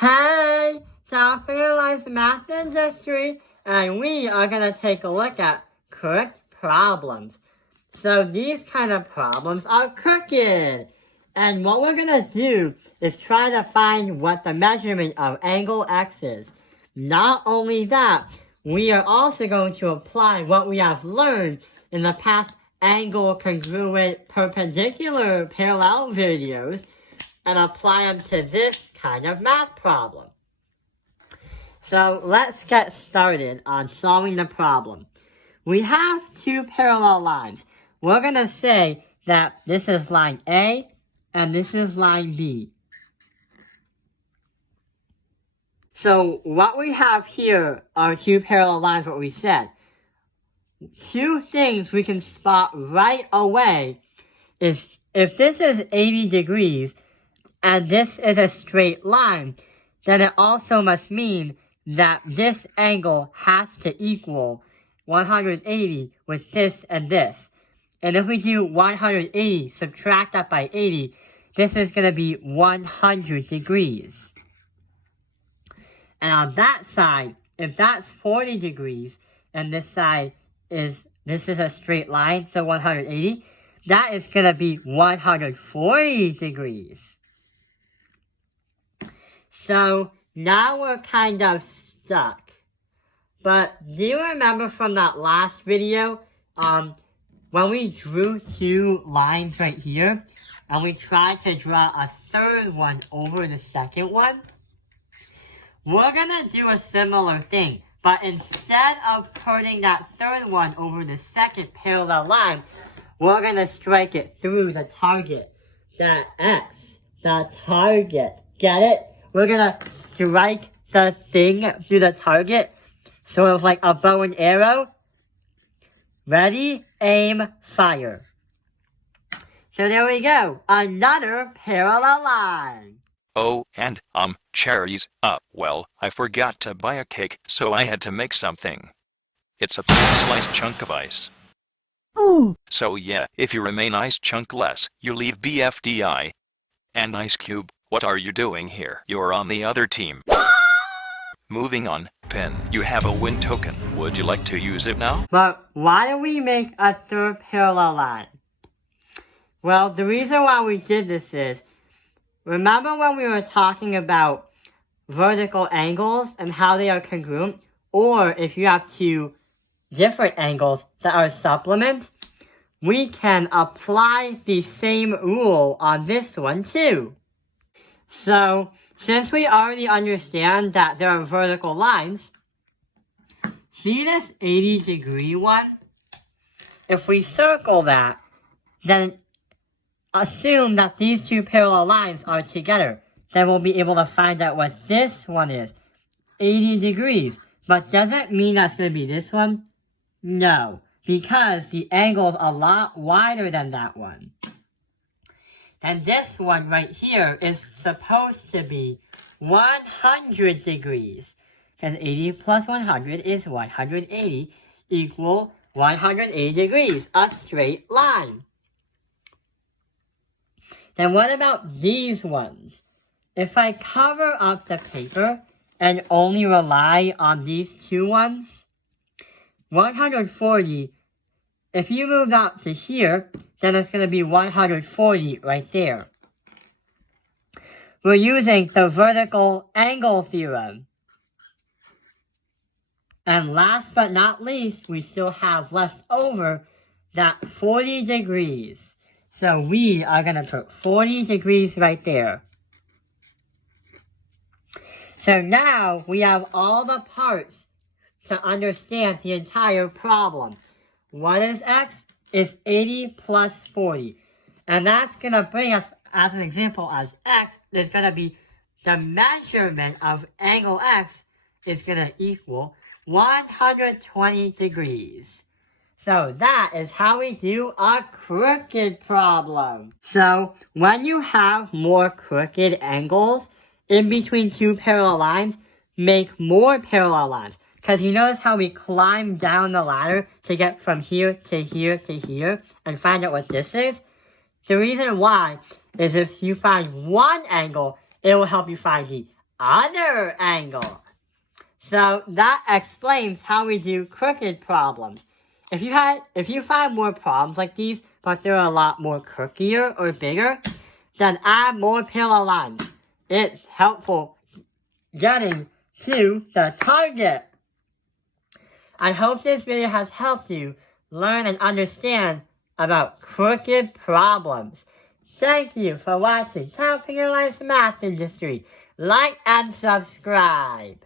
Hey, Dr. Realized Math Industry, and we are going to take a look at correct problems. So these kind of problems are crooked. And what we're going to do is try to find what the measurement of angle x is. Not only that, we are also going to apply what we have learned in the past angle congruent perpendicular parallel videos and apply them to this kind of math problem. So let's get started on solving the problem. We have two parallel lines. We're going to say that this is line A and this is line B. So what we have here are two parallel lines, what we said. Two things we can spot right away is if this is 80 degrees and this is a straight line, then it also must mean that this angle has to equal 180 with this and this. And if we do 180, subtract that by 80, this is going to be 100 degrees. And on that side, if that's 40 degrees, and this side is a straight line, so 180, that is going to be 140 degrees. So now we're kind of stuck. But do you remember from that last video, when we drew two lines right here, and we tried to draw a third one over the second one? We're gonna do a similar thing, but instead of putting that third one over the second parallel line, we're gonna strike it through the target. That X, the target. Get it? We're gonna strike the thing through the target, sort of like a bow and arrow. Ready, aim, fire. So there we go, another parallel line. Oh, and, cherries, well, I forgot to buy a cake, so I had to make something. It's a big sliced chunk of ice. Ooh. So yeah, if you remain ice chunkless, you leave BFDI. And Ice Cube, what are you doing here? You're on the other team. Moving on, Pen, you have a win token. Would you like to use it now? But why do we make a third parallel line? Well, the reason why we did this is, remember when we were talking about vertical angles and how they are congruent? Or if you have two different angles that are supplement, we can apply the same rule on this one too. So, since we already understand that there are vertical lines, see this 80 degree one? If we circle that, then assume that these two parallel lines are together. Then we'll be able to find out what this one is. 80 degrees. But does it mean that's going to be this one? No. Because the angle is a lot wider than that one. And this one right here is supposed to be 100 degrees. Because 80 plus 100 is 180 equal 180 degrees. A straight line. Then what about these ones? If I cover up the paper and only rely on these two ones, 140, if you move out to here, then it's going to be 140 right there. We're using the vertical angle theorem. And last but not least, we still have left over that 40 degrees. So we are going to put 40 degrees right there. So now we have all the parts to understand the entire problem. What is x? It's 80 plus 40. And that's going to bring us, as an example, as x is going to be the measurement of angle x is going to equal 120 degrees. So that is how we do a crooked problem. So when you have more crooked angles in between two parallel lines, make more parallel lines. Because you notice how we climb down the ladder to get from here to here to here and find out what this is? The reason why is if you find one angle, it will help you find the other angle. So that explains how we do crooked problems. If you find more problems like these, but they're a lot more crookier or bigger, then add more parallel lines. It's helpful getting to the target. I hope this video has helped you learn and understand about crooked problems. Thank you for watching Top Fingerlines Math Industry. Like and subscribe.